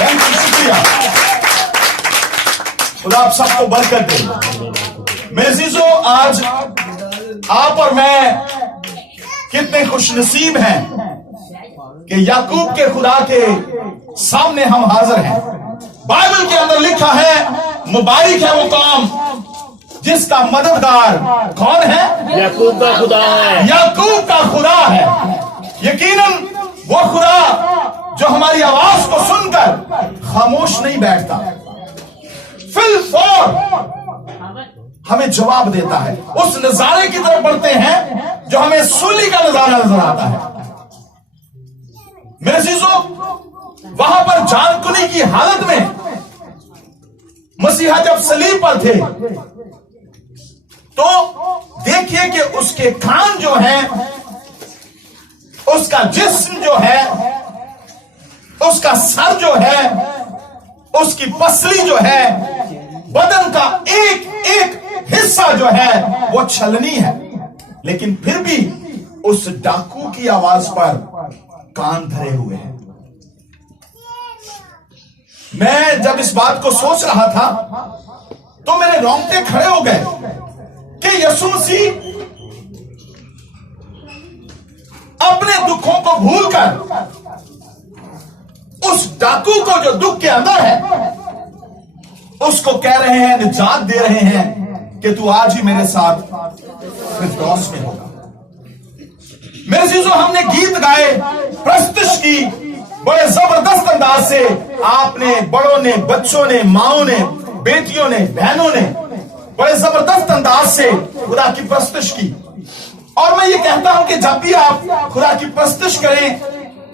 Thank you, शुक्रिया। खुदा आप सबको बरकत दे। मेरे अजीजों, आज आप और मैं कितने खुशनसीब हैं कि याकूब के खुदा के सामने हम हाजिर हैं। बाइबल के अंदर लिखा है, मुबारक है वो कौम जिसका मददगार कौन है? याकूब का खुदा है। याकूब का खुदा है। यकीनन वो खुदा जो हमारी आवाज को सुनकर खामोश नहीं बैठता, फिलफौर हमें जवाब देता है। उस नजारे की तरफ बढ़ते हैं जो हमें सूली का नजारा नजर आता है। मेरे अजीजों, वहां पर जानकुनी की हालत में मसीहा जब सलीब पर थे तो देखिए कि उसके कान जो है, उसका जिस्म जो है, उसका सर जो है, उसकी पसली जो है, बदन का एक एक हिस्सा जो है वो छलनी है, लेकिन फिर भी उस डाकू की आवाज पर कान धरे हुए हैं। मैं जब इस बात को सोच रहा था तो मेरे रोंगटे खड़े हो गए कि यीशु मसीह अपने दुखों को भूलकर उस डाकू को जो दुख के अंदर है उसको कह रहे हैं, निजात दे रहे हैं कि तू आज ही मेरे साथ फिरदौस में होगा। मेरे अजीजों, हमने गीत गाए, प्रस्तुत की बड़े जबरदस्त अंदाज से। आपने, बड़ों ने, बच्चों ने, माओं ने, बेटियों ने, बहनों ने बड़े जबरदस्त अंदाज से खुदा की प्रस्तुत की। और मैं ये कहता हूं कि जब भी आप खुदा की प्रस्तुत करें,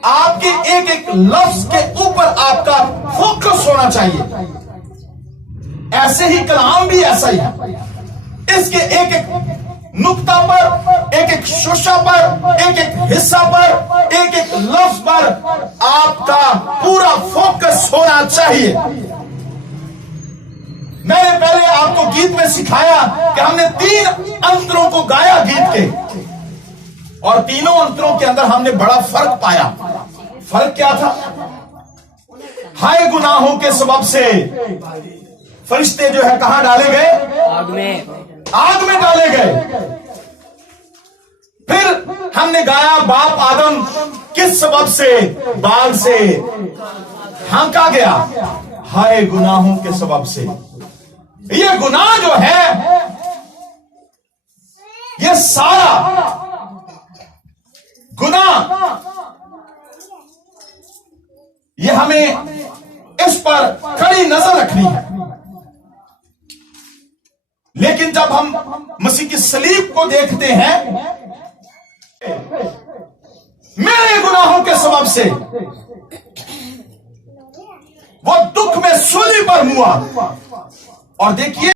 आपके एक एक लफ्ज के ऊपर आपका फोकस होना चाहिए। ऐसे ही कलाम भी ऐसा ही है। इसके एक एक नुक्ता पर, एक एक शुशा पर, एक एक हिस्सा पर, एक एक लफ्ज पर आपका पूरा फोकस होना चाहिए। मैंने पहले आपको गीत में सिखाया कि हमने 3 अंतरों को गाया गीत के, और तीनों अंतरों के अंदर हमने बड़ा फर्क पाया। फर्क क्या था? हाय गुनाहों के सबब से फरिश्ते जो है कहां डाले गए? आग में डाले गए। फिर हमने गाया, बाप आदम किस सबब से बाल से हाँका गया? हाय गुनाहों के सबब से। ये गुनाह जो है, ये सारा गुनाह, ये हमें इस पर कड़ी नजर रखनी है। लेकिन जब हम मसीह की सलीब को देखते हैं, मेरे गुनाहों के सबब से वो दुख में सूली पर हुआ। और देखिए